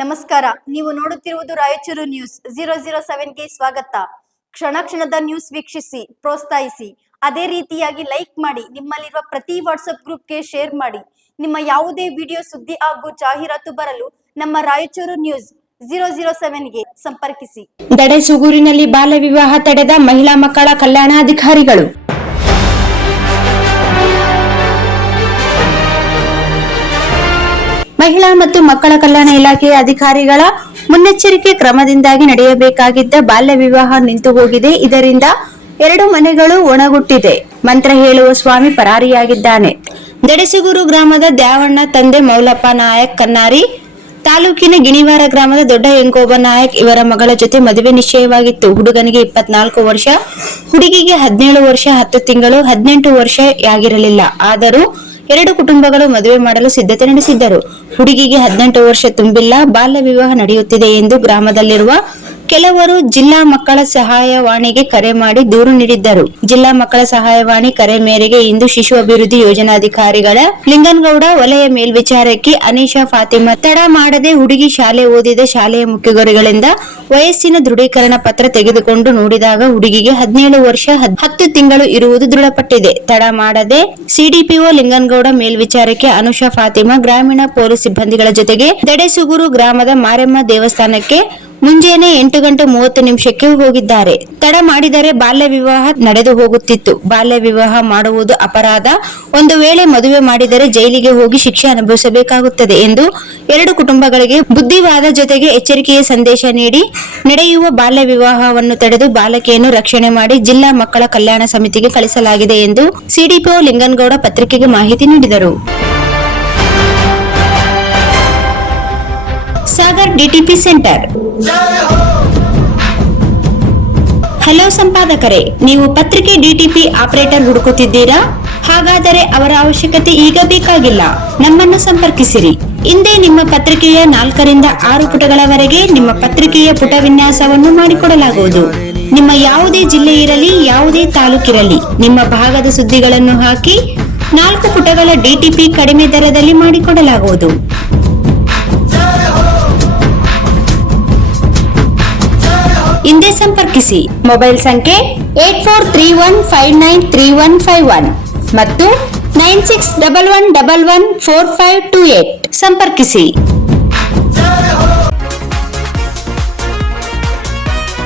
ನಮಸ್ಕಾರ. ನೀವು ನೋಡುತ್ತಿರುವುದು ರಾಯಚೂರು ನ್ಯೂಸ್ 007ಗೆ ಸ್ವಾಗತ. ಕ್ಷಣ ಕ್ಷಣದ ನ್ಯೂಸ್ ವೀಕ್ಷಿಸಿ, ಪ್ರೋತ್ಸಾಹಿಸಿ. ಅದೇ ರೀತಿಯಾಗಿ ಲೈಕ್ ಮಾಡಿ, ನಿಮ್ಮಲ್ಲಿರುವ ಪ್ರತಿ ವಾಟ್ಸ್ಆಪ್ ಗ್ರೂಪ್ಗೆ ಶೇರ್ ಮಾಡಿ. ನಿಮ್ಮ ಯಾವುದೇ ವಿಡಿಯೋ, ಸುದ್ದಿ ಹಾಗೂ ಜಾಹೀರಾತು ಬರಲು ನಮ್ಮ ರಾಯಚೂರು ನ್ಯೂಸ್ 007ಗೆ ಸಂಪರ್ಕಿಸಿ. ದಡೆಸೂಗೂರಿನಲ್ಲಿ ಬಾಲ್ಯ ವಿವಾಹ ತಡೆದ ಮಹಿಳಾ ಮಕ್ಕಳ ಕಲ್ಯಾಣಾಧಿಕಾರಿಗಳು. ಮಹಿಳಾ ಮತ್ತು ಮಕ್ಕಳ ಕಲ್ಯಾಣ ಇಲಾಖೆಯ ಅಧಿಕಾರಿಗಳ ಮುನ್ನೆಚ್ಚರಿಕೆ ಕ್ರಮದಿಂದಾಗಿ ನಡೆಯಬೇಕಾಗಿದ್ದ ಬಾಲ್ಯ ವಿವಾಹ ನಿಂತು ಹೋಗಿದೆ. ಇದರಿಂದ 2 ಮನೆಗಳು ಒಣಗುಟ್ಟಿದೆ. ಮಂತ್ರ ಹೇಳುವ ಸ್ವಾಮಿ ಪರಾರಿಯಾಗಿದ್ದಾನೆ. ದಡೆಸೂಗೂರು ಗ್ರಾಮದ ದ್ಯಾವಣ್ಣ ತಂದೆ ಮೌಲಪ್ಪ ನಾಯಕ್ ಕನ್ನಾರಿ, ತಾಲೂಕಿನ ಗಿಣಿವಾರ ಗ್ರಾಮದ ದೊಡ್ಡ ಎಂಕೋಬ ನಾಯಕ್ ಇವರ ಮಗಳ ಜೊತೆ ಮದುವೆ ನಿಶ್ಚಯವಾಗಿತ್ತು. ಹುಡುಗನಿಗೆ 24 ವರ್ಷ, ಹುಡುಗಿಗೆ 17 ವರ್ಷ 10 ತಿಂಗಳು, 18 ವರ್ಷ ಆಗಿರಲಿಲ್ಲ. ಆದರೂ 2 ಕುಟುಂಬಗಳು ಮದುವೆ ಮಾಡಲು ಸಿದ್ಧತೆ ನಡೆಸಿದ್ದರು. ಹುಡುಗಿಗೆ 18 ವರ್ಷ ತುಂಬಿಲ್ಲ. ಬಾಲ್ಯ ವಿವಾಹ ನಡೆಯುತ್ತಿದೆ ಎಂದು ಗ್ರಾಮದಲ್ಲಿರುವ ಕೆಲವರು ಜಿಲ್ಲಾ ಮಕ್ಕಳ ಸಹಾಯವಾಣಿಗೆ ಕರೆ ಮಾಡಿ ದೂರು ನೀಡಿದ್ದರು. ಜಿಲ್ಲಾ ಮಕ್ಕಳ ಸಹಾಯವಾಣಿ ಕರೆ ಮೇರೆಗೆ ಇಂದು ಶಿಶು ಅಭಿವೃದ್ಧಿ ಯೋಜನಾಧಿಕಾರಿಗಳ ಲಿಂಗನಗೌಡ ವಲಯ ಮೇಲ್ವಿಚಾರಕಿ ಅನೀಶಾ ಫಾತಿಮಾ ತಡ ಮಾಡದೆ ಹುಡುಗಿ ಶಾಲೆ ಓದಿದ ಶಾಲೆಯ ಮುಖ್ಯಗುರುಗಳಿಂದ ವಯಸ್ಸಿನ ದೃಢೀಕರಣ ಪತ್ರ ತೆಗೆದುಕೊಂಡು ನೋಡಿದಾಗ ಹುಡುಗಿಗೆ 17 ವರ್ಷ 10 ತಿಂಗಳು ಇರುವುದು ದೃಢಪಟ್ಟಿದೆ. ತಡ ಮಾಡದೆ ಸಿಡಿಪಿಒ ಲಿಂಗನಗೌಡ ಮೇಲ್ವಿಚಾರಕಿ ಅನುಷಾ ಫಾತಿಮಾ ಗ್ರಾಮೀಣ ಪೊಲೀಸ್ ಸಿಬ್ಬಂದಿಗಳ ಜೊತೆಗೆ ದಡೆಸೂಗೂರು ಗ್ರಾಮದ ಮಾರಮ್ಮ ದೇವಸ್ಥಾನಕ್ಕೆ ಮುಂಜಾನೆ 8:30 ಹೋಗಿದ್ದಾರೆ. ತಡ ಮಾಡಿದರೆ ಬಾಲ್ಯ ವಿವಾಹ ನಡೆದು ಹೋಗುತ್ತಿತ್ತು. ಬಾಲ್ಯ ವಿವಾಹ ಮಾಡುವುದು ಅಪರಾಧ. ಒಂದು ವೇಳೆ ಮದುವೆ ಮಾಡಿದರೆ ಜೈಲಿಗೆ ಹೋಗಿ ಶಿಕ್ಷೆ ಅನುಭವಿಸಬೇಕಾಗುತ್ತದೆ ಎಂದು 2 ಕುಟುಂಬಗಳಿಗೆ ಬುದ್ಧಿವಾದ ಜೊತೆಗೆ ಎಚ್ಚರಿಕೆಯ ಸಂದೇಶ ನೀಡಿ ನಡೆಯುವ ಬಾಲ್ಯ ವಿವಾಹವನ್ನು ತಡೆದು ಬಾಲಕಿಯನ್ನು ರಕ್ಷಣೆ ಮಾಡಿ ಜಿಲ್ಲಾ ಮಕ್ಕಳ ಕಲ್ಯಾಣ ಸಮಿತಿಗೆ ಕಳಿಸಲಾಗಿದೆ ಎಂದು ಸಿಡಿಪಿಒ ಲಿಂಗನಗೌಡ ಪತ್ರಿಕೆಗೆ ಮಾಹಿತಿ ನೀಡಿದರು. Sagar DTP centre. ಹಲೋ ಸಂಪಾದಕರೇ, ನೀವು ಪತ್ರಿಕೆ ಡಿಟಿಪಿ ಆಪರೇಟರ್ ಹುಡುಕುತ್ತಿದ್ದೀರಾ? ಹಾಗಾದರೆ ಅವರ ಅವಶ್ಯಕತೆ ಈಗ ಬೇಕಾಗಿಲ್ಲ. ನಮ್ಮನ್ನು ಸಂಪರ್ಕಿಸಿರಿ. ಇಂದೇ ನಿಮ್ಮ ಪತ್ರಿಕೆಯ 4 ರಿಂದ 6 ಪುಟಗಳವರೆಗೆ ನಿಮ್ಮ ಪತ್ರಿಕೆಯ ಪುಟ ವಿನ್ಯಾಸವನ್ನು ಮಾಡಿಕೊಡಲಾಗುವುದು. ನಿಮ್ಮ ಯಾವುದೇ ಜಿಲ್ಲೆ ಇರಲಿ, ಯಾವುದೇ ತಾಲೂಕಿರಲಿ, ನಿಮ್ಮ ಭಾಗದ ಸುದ್ದಿಗಳನ್ನು ಹಾಕಿ 4 ಪುಟಗಳ ಡಿಟಿಪಿ ಕಡಿಮೆ ದರದಲ್ಲಿ ಮಾಡಿಕೊಡಲಾಗುವುದು. ಹಿಂದೆ ಸಂಪರ್ಕಿಸಿ. ಮೊಬೈಲ್ ಸಂಖ್ಯೆ 8431593151 ಮತ್ತು 9611114528 ಸಂಪರ್ಕಿಸಿ.